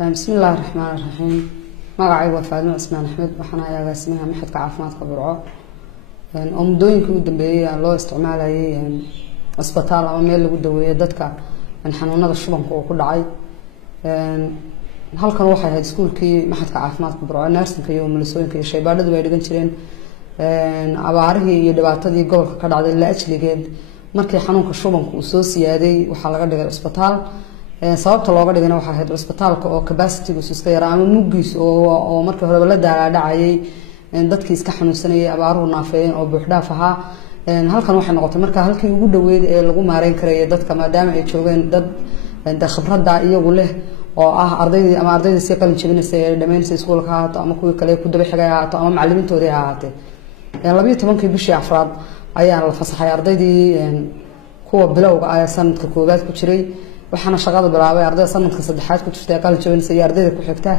بسم الله الرحمن الرحيم. magacaygu waa Faadimo Ismaan Axmed waxaan ahay agaasimaha maxadka caafimaadka Burco oo muddooyinkii ugu dambeeyay loo isticmaalayay isbitaal ama meel lagu daweeyo dadka xanuunada shubanka oo ku dhacay halkan waxay ahayd iskuulkii maxadka caafimaadka Burco nursingka iyo umulisooyinka iyo shaybaadhadu ay dhigan jireen abaarihii iyo dhibaatadii gobolka ka dhacday la ajligeed markii xanuunka shubanku uu soo siyaaday waxaa laga dhigay isbitaal sababta looga dhigana waxay ahayd isbitaalka oo capacity-giisu iska yaraa ama muggiis oo markii hore la dhacayay dadkii iska xanuunsanayay abaaruhu naafeeyeen oo buuxdhaaf ahaa halkan waxay noqotay marka halkii ugu dhaweyd ee lagu maareyn karayay dadka maadaama ay joogeen dad khibradda iyagu leh oo ah ardaydii si qalin jabinayay ee dhamaynayay iskuulka haato ama kuwii kale ku daba xigay haato ama macallimiintoodii ahaatay 12 bishii afraad ayaa la fasaxay ardaydii kuwa bilowga ah sanadka koowaad ku jiray waxaana shaqada bilaabay ardayda sanadka saddexaad ku jirtay qalin jabinayay ardayda ku xigta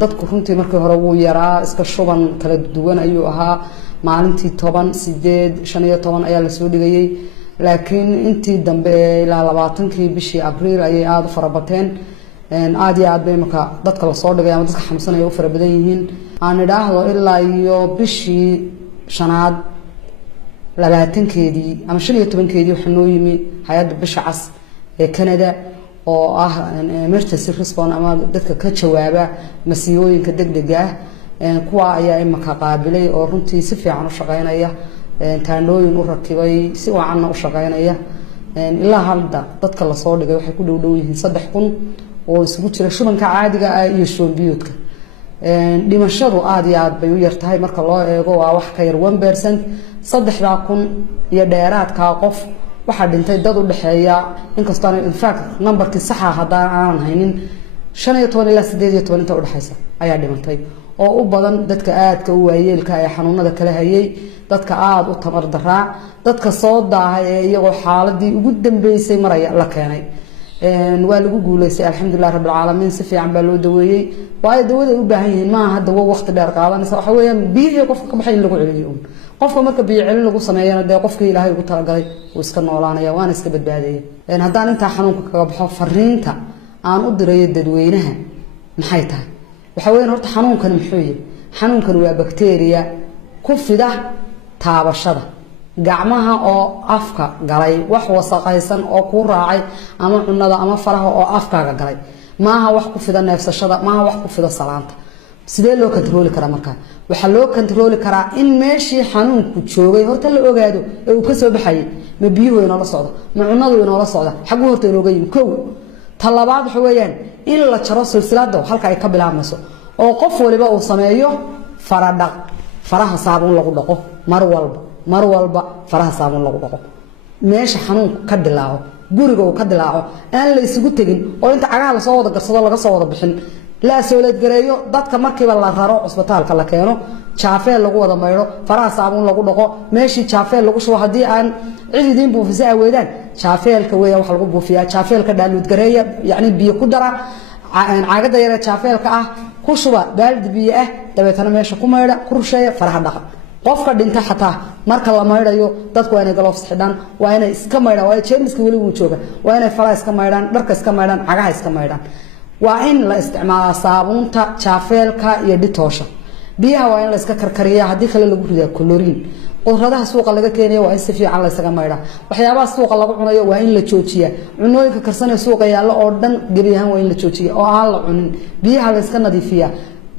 dadku runtii markii hore wuu yaraa iska shuban kala duwan ayuu ahaa maalintii 10 8 15 ayaa la soo dhigayay laakiin intii dambe ilaa 20kii bishii Abriil ayay aad u farabateen aad iyo aad bay marka dadka la soo dhigay ama dadka xanuunsanaya u fara badan yihiin aan idhaahdo ilaa iyo bishii shanaad 20keedii ama 15keedii waxa noo yimi hay'adda bisha cas ee Canada oo ah emergency response ama dadka ka jawaaba masiibooyinka degdega ah kuwa ayaa imaka qaabilay oo runtii si fiican u shaqeynaya taanooyin u rakibay si wacan u shaqeynaya ilaa hadda dadka la soo dhigay waxay ku dhow yihiin 3000 oo isugu jira shubanka caadiga ah iyo shuban biyuudka dhimashadu aad iyo aad bay u yartahay marka loo eego waa wax ka yar 1% 3000 iyo dheeraadka qof waxa dhintay dad u dhaxeeya inkastoo in fact numberkii sax ah hadaan aan haynin 15 ilaa 18 inta u dhaxaysa ayaa dhimantay oo u badan dadka aadka u waayeelka ay xanuunada kala hayay dadka aad u tamar daraa dadka soo daahay ee iyagoo xaaladii ugu dambeysay maraya la keenay waa lagu guuleysay alxamdulillah rabbil caalamiin si fiican baa loo daweeyay waa dawada u baahan yihiin ma aha dawo waqti dheer qaadanaysa waxa weeyaan biyo qofka ka baxay in lagu celiyo qofka marka biyo celin lagu sameeyana de qofka Ilaahay ugu talagalay uu iska noolaanaya waana iska badbaadayay haddaan inta xanuunka kaga baxo fariinta aan u diray dadweynaha maxay tahay waxa weeyaan horta xanuunkan muxuu yahay xanuunkan waa bakteeriya ku fida taabashada gacmaha oo afka galay wax wasaqaysan oo ku raacay ama cunada ama faraha oo afkaaga galay maaha wax ku fida neefsashada maaha wax ku fida salaanta sidee loo kontrooli karaa marka waxa loo kontrooli karaa in meeshii xanuunku joogay horta la ogaado ee uu ka soo baxay ma biyuhu inoo la socdo ma cunadu inoo la socdo xagu horta inooga yimi kow talabaad waxa weeyaan in la jaro silsilada halka ay ka bilaabmayso oo qof waliba uu sameeyo faradhaq faraha saabuun lagu dhaqo mar walba faraha saabuun lagu dhaqo meesha xanuunku ka dilaaco guriga uu ka dilaaco aan la isugu tagin oo inta cagaha la soo wada garsado laga soo wada bixin la soo leed gareeyo dadka markiiba la raro isbitaalka la keeno jaafeel lagu wada mayro faraha saabuun lagu dhaqo meeshii jaafeel lagu shubo hadii aan ciidin buufisa aweedaan jaafeelka weeyaa wax lagu buufiyaa jaafeelka dhaaluud gareeya yani biyo ku dara caagada yar ee jaafeelka ah ku shuba baaldi biyo ah dabeetana meesha ku mayra ku rusheeya faraha dhaqa qofka dhinta xataa marka la mayrayo dadku waa inay gloves xidhan waa inay iska maydhaan waa jeermiska wali uu jooga waa inay faraha iska maydhaan dharka iska maydhaan cagaha iska maydhaan waa in la isticmaalaa saabuunta jaafeelka iyo dhitoosha biyaha waa in la iska karkariyaa hadii kale lagu ridaa chlorine qudradaha suuqa laga keenayo waa in si fiican la isaga maydhaa waxyaabaha suuqa lagu cunayo waa in la joojiyaa cunooyinka karsan ee suuqa yaalla oo dhan gebiyahan waa in la joojiyaa oo aan la cunin biyaha la iska nadiifiyaa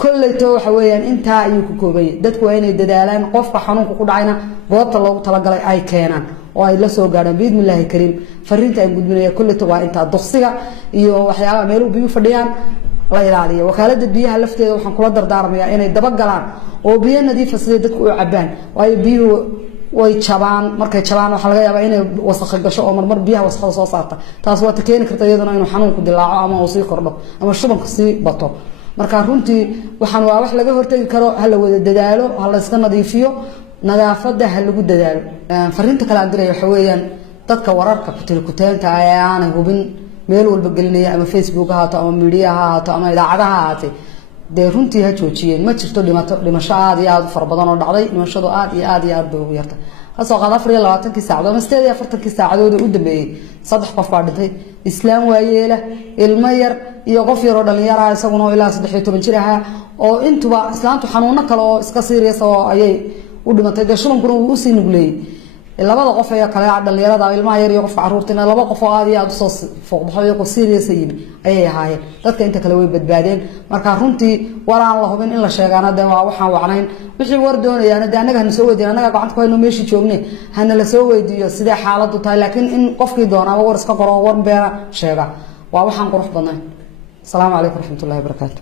kollayto waxa weeyaan inta ayuu ku koobay dadku waa inay dadaalaan qofka xanuunka ku dhacayna goobta loogu talagalay ay keenaan oo ay la soo gaaraan biidmillaahi kariim fariinta ay gudbinaya kollayto waa inta duqsiga iyo waxyaabaha meel biyo fadhiyaan la ilaaliyo wakaalada biyaha lafteeda waxaan kula dardaarmayaa inay daba galaan oo biyo nadiif ah sidii dadku u cabaan waayo biyuhu way jabaan markay jabaan waxa laga yaabaa inay wasakh gasho oo marmar biyaha wasakhda soo saarta taas waa keeni karta iyaduna inuu xanuunku dilaaco ama uu sii kordho ama shubanka sii bato marka runtii waxaan waa wax laga hortagi karo hal wada dadaalo hal iska nadiifiyo nadaafada hal lagu dadaalo fariinta kale aan diray waxa weeyaan dadka wararka ku-tilkuteenta aan hubin meel walba gelinaya ama Facebook ha ama media ha ama idaacadaha ha de runtii ha joojiyeen ma jirto dhimasho aad iyo aad u far badan oo dhacday dhimashadu aad iyo aad bay ugu yartay kasoo qaad 24 saacadood ama 48 saacadood u dambeeyay saddex qof baa dhintay islaam waayeela ilmo yar iyo qof yar oo dhalinyaro ah isaguna ilaa 13 jir ah oo intuba islaantu xanuuno kale oo iska serious oo ayay u dhimatay shubankuna uu sii nugleeyay labada qof ee kale dhalinyarada ilmaha yar iyo qof caruurtina laba qof oo aad iyo aad soo fooqbaxay oo serious ayay ahaayeen dadka inta kale way badbaadeen marka runtii waraan la hubin in la sheegaana waa waxaan wacnayn wixii war doonayaan anaga han soo weydiin anaga gacanta ku hayno meeshii joognay hana la soo weydiiyo sida xaaladdu tahay laakiin in qofkii doonaa war iska qoro war beera sheega waa waxaan qurux badnayn. Assalaamu calaykum waraxmatullaahi wabarakaatuh.